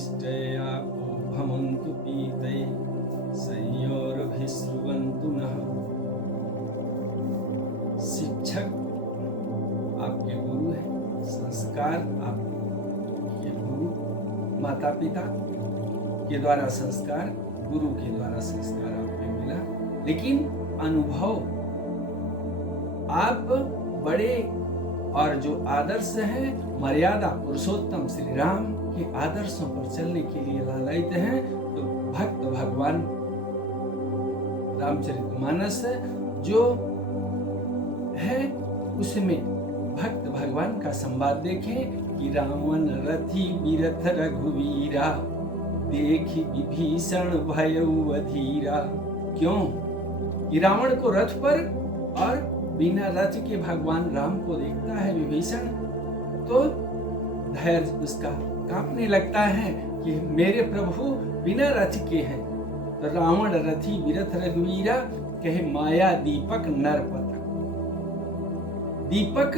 इष्टयाको भमन्तु पीते संयोरभिश्रुवन्तु नः। शिक्षक आपके गुरु हैं, संस्कार आपके गुरु, माता पिता के द्वारा संस्कार, गुरु के द्वारा संस्कार आपको मिला, लेकिन अनुभव आप बड़े और जो आदर्श है मर्यादा पुरुषोत्तम श्री राम के आदर्शों पर चलने के लिए लालायित हैं। तो भक्त भगवान रामचरितमानस जो है उसमें भक्त भगवान का संवाद देखें कि रावण रथी बिरथ रघुवीरा देखी विभीषण भयउ अधीरा। क्यों कि रावण को रथ पर और बिना रथ के भगवान राम को देखता है विभीषण, तो धैर्य उसका कांपने लगता है कि मेरे प्रभु बिना रथ के हैं। तो रावण रथी बिरथ रघुवीरा कहे माया दीपक नरपतक। दीपक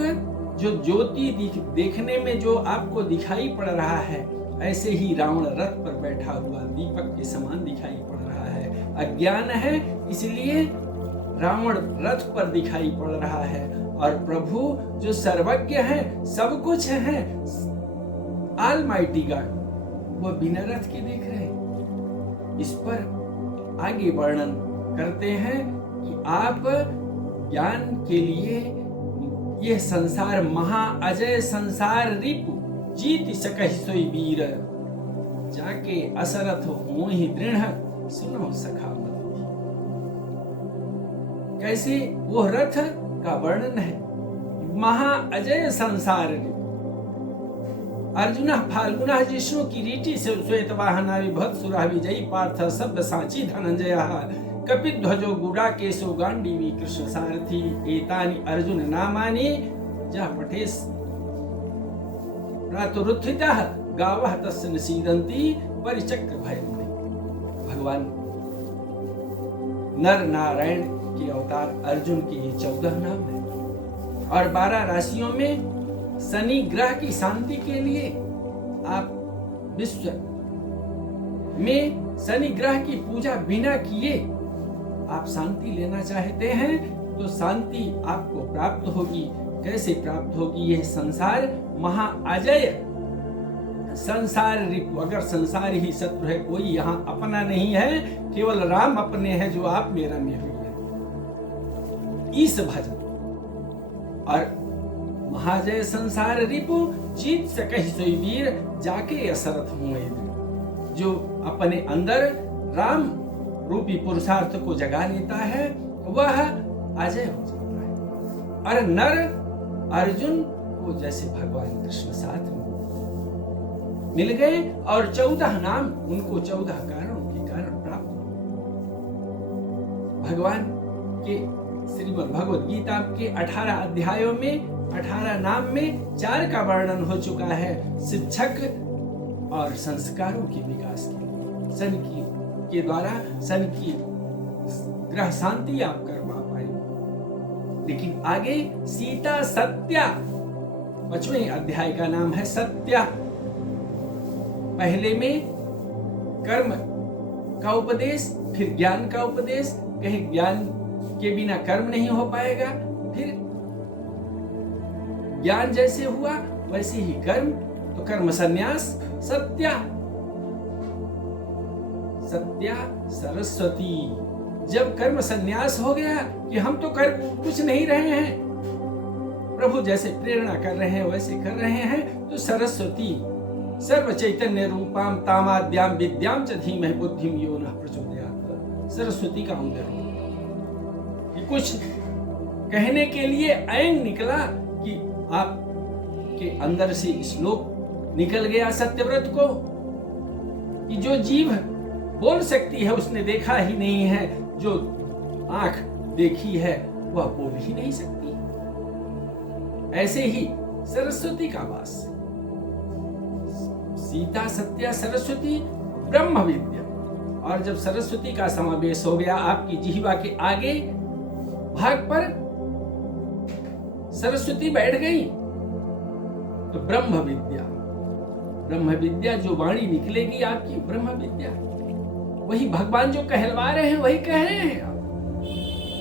जो ज्योति देखने में जो आपको दिखाई पड़ रहा है, ऐसे ही रावण रथ पर बैठा हुआ दीपक के समान दिखाई पड़ रहा है। अज्ञान है इसलिए रावण रथ पर दिखाई पड़ रहा है, और प्रभु जो सर्वज्ञ है, सब कुछ है, ऑलमाइटी गॉड, वो बिना रथ के देख रहे हैं। इस पर आगे वर्णन करते हैं कि आप ज्ञान के लिए यह संसार महा अजय संसार रिपु जीत सकहि सोई वीर, जाके असरथ मोहि दृढ़ सुनो सखा मत। कैसे वो रथ का वर्णन है, महा अजय संसार रिपु। अर्जुन फाल्गुन जिष्णु किरीटी से श्वेत वाहना विभत सुरा विजयी पार्थ शब्द साची धनंजय कपिध्वजो गुड़ा केशो गांडीवी कृष्ण सारथी एतानि अर्जुन नामानि जा पठेस प्रातरुत्थितः गावः तस्य निसीदन्ति परिचक्र भयमुनि। भगवान नर नारायण के अवतार अर्जुन के 14 नाम है, और 12 राशियों में शनि ग्रह की शांति के लिए आप विश्व में शनि ग्रह की पूजा बिना किए आप शांति लेना चाहते हैं तो शांति आपको प्राप्त होगी। कैसे प्राप्त होगी? यह संसार महाअजय संसार रिपु। अगर संसार ही शत्रु है, कोई यहाँ अपना नहीं है, केवल राम अपने हैं जो आप में रमे हुए हैं। इस भजन और महाजय संसार रिपु जीत सकहि सोई वीर, जाके असरथ हुए। जो अपने अंदर राम रूपी पुरुषार्थ को जगा लेता है वह अजय हो जाता है। और नर अर्जुन को जैसे भगवान कृष्ण साथ में मिल गए और 14 नाम उनको 14 कारणों के कारण प्राप्त हो। भगवान के श्रीमद् भगवद गीता के 18 अध्यायों में 18 नाम में 4 का वर्णन हो चुका है। शिक्षक और संस्कारों के विकास के लिए सन के द्वारा सन की ग्रह शांति आप कर पाए। लेकिन आगे सीता सत्या 5वें अध्याय का नाम है सत्या। पहले में कर्म का उपदेश, फिर ज्ञान का उपदेश। कहीं ज्ञान के बिना कर्म नहीं हो पाएगा, फिर ज्ञान जैसे हुआ वैसे ही कर्म, तो कर्म संन्यास सत्या। सत्या सरस्वती। जब कर्म संन्यास हो गया कि हम तो कर कुछ नहीं रहे हैं, प्रभु जैसे प्रेरणा कर रहे हैं वैसे कर रहे हैं, तो सरस्वती सर्व चैतन्य रूपाम तामाद्याम विद्याम च धीमहि बुद्धिम यो नः प्रचोदयात्। सरस्वती का उदय कि कुछ कहने के लिए ऐन निकला कि आप के अंदर से श्लोक निकल गया सत्यव्रत को कि जो जीभ बोल सकती है उसने देखा ही नहीं है, जो आंख देखी है वह बोल ही नहीं सकती। ऐसे ही सरस्वती का वास। सीता सत्या सरस्वती ब्रह्म विद्या। और जब सरस्वती का समावेश हो गया आपकी जिह्वा के आगे भाग पर सरस्वती बैठ गई, तो ब्रह्म विद्या ब्रह्म विद्या जो वाणी निकलेगी आपकी ब्रह्म विद्या, वही भगवान जो कहलवा रहे हैं वही कह रहे हैं आप।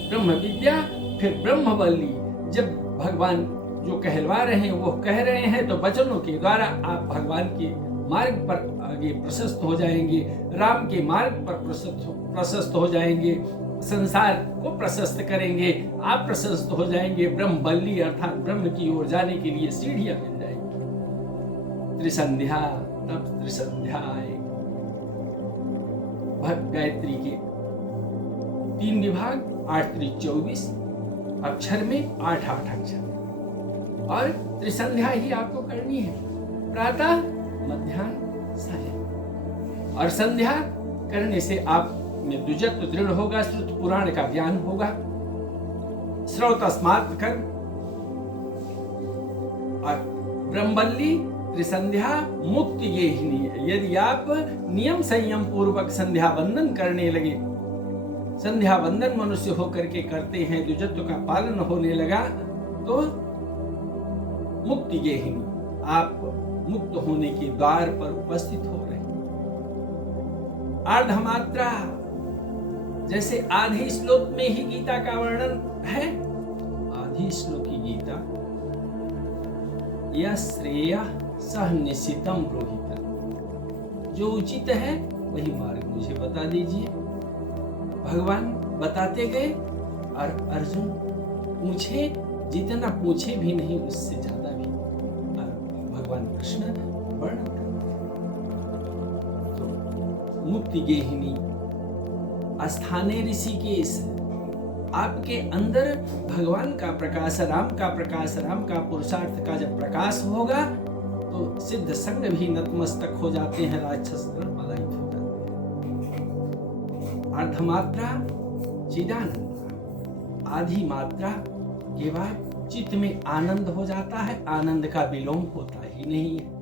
ब्रह्म विद्या फिर ब्रह्मवल्ली, जब भगवान जो कहलवा रहे हैं वो कह रहे हैं तो वचनों के द्वारा आप भगवान के मार्ग पर आगे प्रशस्त हो जाएंगे, राम के मार्ग पर प्रशस्त हो जाएंगे, संसार को प्रशस्त करेंगे, आप प्रशस्त हो जाएंगे। ब्रह्मवल्ली अर्थात ब्रह्म की ओर जाने के लिए सीढ़ियां मिल जाएंगी। त्रिसंध्या, तब त्रिसंध्या आएगी। गायत्री के 3 विभाग, 8 त्रिक 24 अक्षर में 8 अक्षर, और त्रिसंध्या ही आपको करनी है, प्रातः मध्याह्न सायं। और संध्या करने से आप में द्विजत्व दृढ़ होगा, श्रुत पुराण का ज्ञान होगा। श्रौतस्मात् कर और ब्रह्मवल्ली त्रिसंध्या मुक्ति ये ही नहीं है। यदि आप नियम संयम पूर्वक संध्या वंदन करने लगे, संध्या वंदन मनुष्य होकर के करते हैं, द्विजत्व का पालन होने लगा, तो मुक्ति ये ही नहीं, आप मुक्त होने के द्वार पर उपस्थित हो रहे। अर्धमात्रा, जैसे आधे श्लोक में ही गीता का वर्णन है, आधी श्लोक की गीता, यह श्रेय सह निश्चितम रोहित, जो उचित है वही मार्ग मुझे बता दीजिए। भगवान बताते गए और अर्जुन पूछे, जितना पूछे भी नहीं उससे ज्यादा भी भगवान कृष्ण वर्णन करते। तो मुक्ति गेहिनी अस्थाने ऋषिकेश, आपके अंदर भगवान का प्रकाश, राम का प्रकाश, राम का पुरुषार्थ का जब प्रकाश होगा तो सिद्ध संग भी नतमस्तक हो जाते हैं, राक्षस पलायित हो जाते हैं। अर्धमात्रा चिदानंद, आधी मात्रा के बाद चित्त में आनंद हो जाता है, आनंद का विलोम होता ही नहीं है।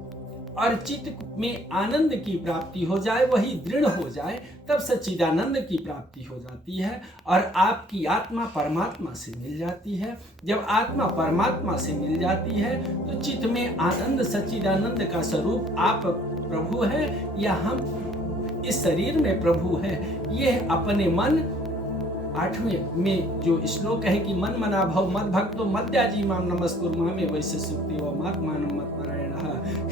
और चित्त में आनंद की प्राप्ति हो जाए, वही दृढ़ हो जाए, तब सच्चिदानंद की प्राप्ति हो जाती है और आपकी आत्मा परमात्मा से मिल जाती है। जब आत्मा परमात्मा से मिल जाती है तो चित्त में आनंद, सच्चिदानंद का स्वरूप आप प्रभु है या हम इस शरीर में प्रभु है, यह अपने मन 8वें में जो श्लोक है कि मन मना भव मद भक्तो मद्याजी माम नमस्कुर्मा में वैसे सुक्ति व मात्मानं मत्परायणः।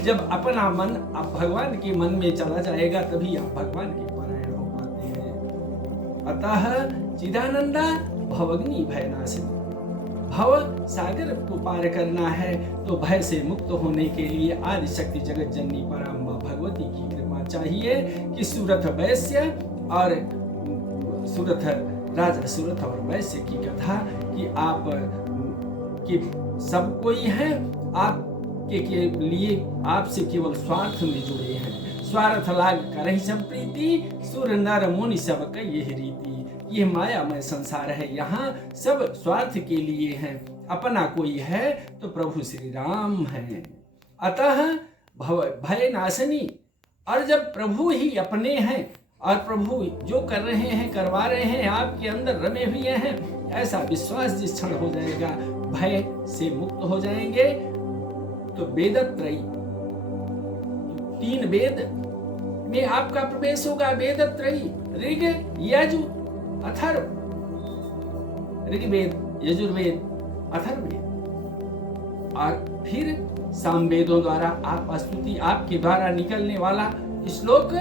जब अपना मन आप भगवान के मन में चला जाएगा तभी आप भगवान के परायण हो पाते हैं। अतः चिदानंदा भवग्नि भयनाशिनी, भव सागर को पार करना है तो भय से मुक्त होने के लिए आदि शक्ति जगत जननी पराम्बा भगवती की कृपा चाहिए कि सूरथ वैश्य और सूरथ राजा सूरथ और वैश्य की कथा कि आप कि सब कोई है आपके के लिए आपसे केवल स्वार्थ में जुड़े हैं। स्वार्थ लाग करहि संप्रीति, सुर नर मुनि सब का यह रीति। यह मायामय संसार है, यहाँ सब स्वार्थ के लिए हैं। अपना कोई है तो प्रभु श्री राम है। अतः भय नाशनी, और जब प्रभु ही अपने हैं और प्रभु जो कर रहे हैं करवा रहे हैं आपके अंदर रमे हुए हैं, ऐसा विश्वास जिस क्षण हो जाएगा भय से मुक्त हो जाएंगे। तो वेदत्रयी, 3 वेद में आपका प्रवेश होगा। वेदत्रयी ऋग यजु अथर्व, ऋग्वेद यजुर्वेद अथर्ववेद, और फिर सामवेदों द्वारा आप स्तुति, आपके द्वारा निकलने वाला श्लोक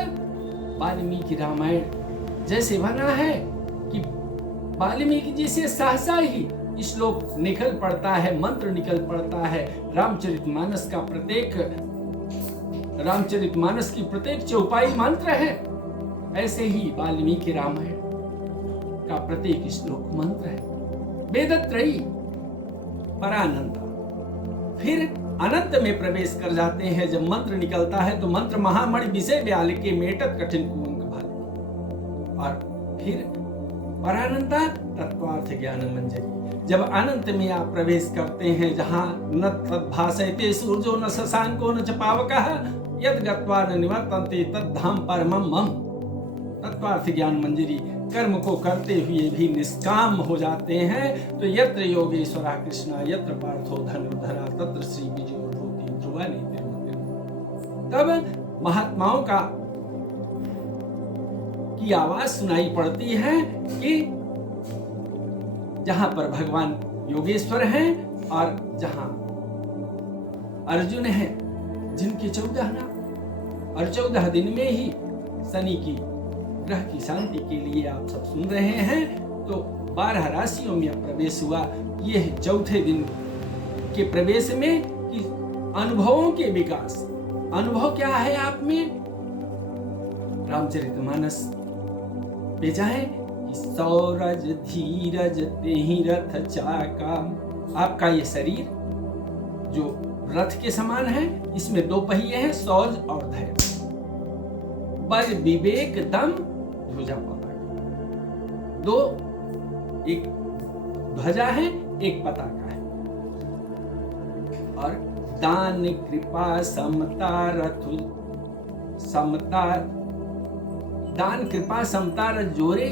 वाल्मीकि रामायण जैसे बना है कि वाल्मीकि जी से सहसा ही श्लोक निकल पड़ता है, मंत्र निकल पड़ता है। रामचरितमानस की प्रत्येक चौपाई मंत्र है, ऐसे ही वाल्मीकि रामायण का प्रत्येक श्लोक मंत्र है। वेदत्रयी परानंद, फिर अनंत में प्रवेश कर जाते हैं। जब मंत्र निकलता है तो मंत्र महामणि विषय व्याल के मेटत कठिन कुंक भाले। और फिर परानंदा तत्वार्थ ज्ञान मंजरी, जब अनंत में आप प्रवेश करते हैं जहाँ न तद्भासयते सूर्यो न शशांको न च पावकः यद गत्वा न निवर्तन्ते तद्धाम परमं मम। तत्वार्थ ज्ञान मंजरी, कर्म को करते हुए भी निष्काम हो जाते हैं। तो यत्र योगेश्वरा कृष्णा यत्र पार्थो धनुर्धरा तत्र श्री विजयो भूति ध्रुवा नीति। तब महात्माओं की आवाज सुनाई पड़ती है कि जहां पर भगवान योगेश्वर हैं और जहां अर्जुन है, जिनके 14 नाम, और 14 दिन में ही शनि की ग्रह की शांति के लिए आप सब सुन रहे हैं। तो 12 राशियों में प्रवेश हुआ। ये है चौथे दिन के प्रवेश में कि अनुभवों के विकास। अनुभव क्या है आप में? रामचरितमानस पे जाए कि सौरज धीरज तेहि रथ चाका। आपका ये शरीर जो रथ के समान है, इसमें 2 पहिए हैं, सौज और धैर्य। बल विवेक दम ध्वजा पताका। 2, एक ध्वजा है, एक पताका है। और दान कृपा समता रथ समता, दान कृपा समता रथ जोरे।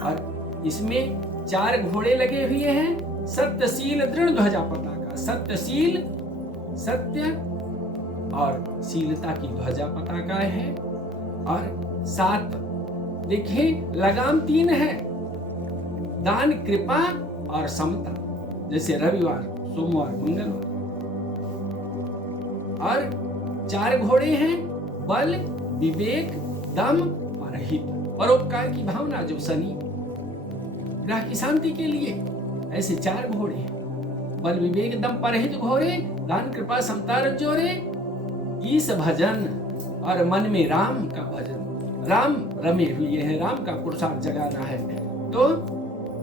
और इसमें 4 घोड़े लगे हुए हैं। सत्यशील दृढ़ ध्वजा पताका। सत्यशील, सत्य और शीलता की ध्वजा पताका है। और 7 देखिए लगाम 3 है, दान कृपा और समता, जैसे रविवार, सोमवार, मंगलवार। और 4 घोड़े हैं, बल विवेक दम परहित, परोपकार की भावना, जो शनि ग्रह की शांति के लिए। ऐसे 4 घोड़े हैं, बल विवेक दम परहित घोड़े, दान कृपा समता रथ जोरे। ईश भजन और मन में राम का भजन। राम रमे हुए हैं, राम का पुरुषार्थ जगाना है। तो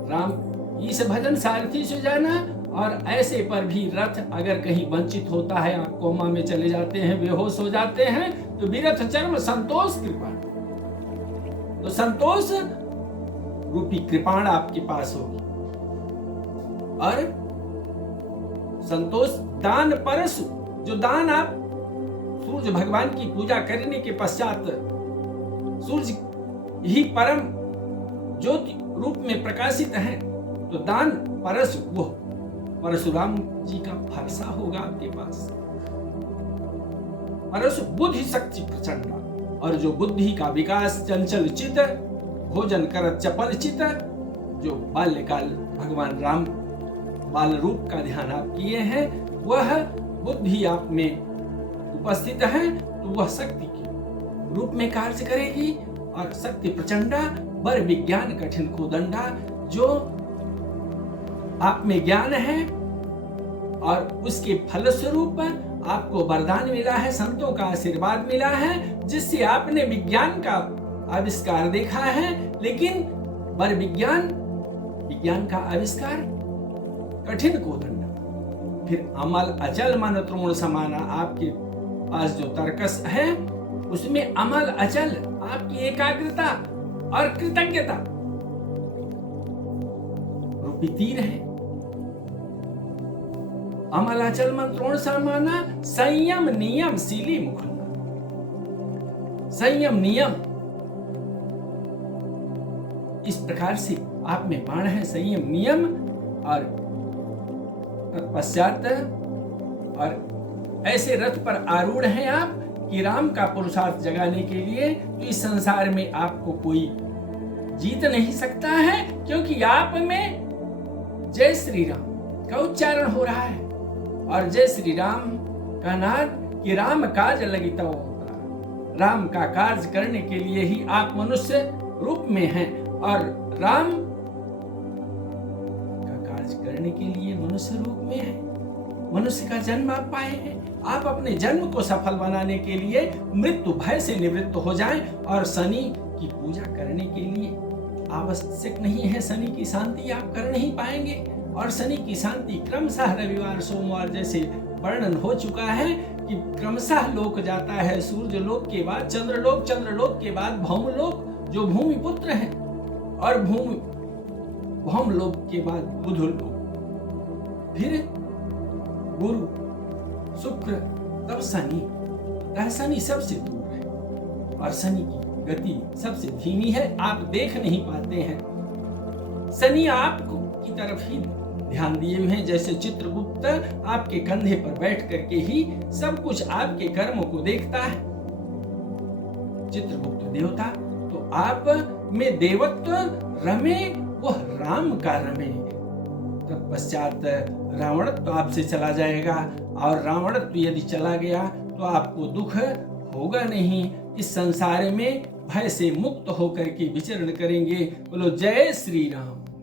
राम ईश भजन सारथी से जाना। और ऐसे पर भी रथ अगर कहीं वंचित होता है, आप कोमा में चले जाते हैं, बेहोश हो जाते हैं, तो विरथ चर्म संतोष कृपा। तो संतोष रूपी कृपाण आपके पास होगी। और संतोष दान परशु, जो दान आप सूर्य भगवान की पूजा करने के पश्चात सूर्य ही परम ज्योति रूप में प्रकाशित है, तो दान परशु, वो परशुराम जी का फरसा होगा आपके पास। परशु बुद्धि शक्ति प्रचंड, और जो बुद्धि का विकास चंचल चित, भोजन करत चपल चित, जो बाल्यकाल भगवान राम बाल रूप का ध्यान आप किए हैं, वह बुद्धि आप में उपस्थित है, तो वह शक्ति के रूप में कार्य करेगी। और शक्ति प्रचंडा बर विज्ञान कठिन कोदंडा, जो आप में ज्ञान है और उसके फलस्वरूप आपको वरदान मिला है, संतों का आशीर्वाद मिला है, जिससे आपने विज्ञान का आविष्कार देखा है। लेकिन बर विज्ञान का आविष्कार कठिन कोदंड। फिर अमल अचल मन तृण समाना, आपके पास जो तर्कस है उसमें अमल अचल, आपकी एकाग्रता और कृतज्ञता रूपी तीर है। अमल अचल मन तृण समाना, संयम नियम सीली मुखन्ना। संयम नियम, इस प्रकार से आप में बाण है, संयम नियम। और तत्पश्चात और ऐसे रथ पर आरूढ़ हैं आप कि राम का पुरुषार्थ जगाने के लिए, तो इस संसार में आपको कोई जीत नहीं सकता है, क्योंकि आप में जय श्री राम का उच्चारण हो रहा है। और जय श्री राम का नाद कि राम काज लगित अवतार, राम का कार्य करने के लिए ही आप मनुष्य रूप में हैं, और राम का कार्य करने के लिए मनुष्य रूप में है। मनुष्य का जन्म आप पाए हैं, आप अपने जन्म को सफल बनाने के लिए मृत्यु भय से निवृत्त हो जाएं, और शनि की पूजा करने के लिए आवश्यक नहीं है, शनि की शांति आप कर नहीं पाएंगे। और शनि की शांति क्रमशः रविवार सोमवार जैसे वर्णन हो चुका है कि क्रमशः लोक जाता है, सूर्य लोक के बाद चंद्रलोक, चंद्रलोक के बाद भौमलोक जो भूमि पुत्र है, और भौमलोक के बाद बुधलोक, फिर गुरु शुक्र, तब शनि। शनि सबसे दूर है और शनि की गति सबसे धीमी है, आप देख नहीं पाते हैं। शनि आपको की तरफ ही ध्यान दिए हुए हैं। जैसे चित्रगुप्त आपके कंधे पर बैठ करके ही सब कुछ आपके कर्मों को देखता है, चित्रगुप्त देवता, तो आप में देवत्व रमे वह राम का रमे। तत्पश्चात रावणत्व आपसे चला जाएगा, और रावणत्व यदि चला गया तो आपको दुख होगा नहीं। इस संसार में भय से मुक्त होकर के विचरण करेंगे। बोलो जय श्री राम।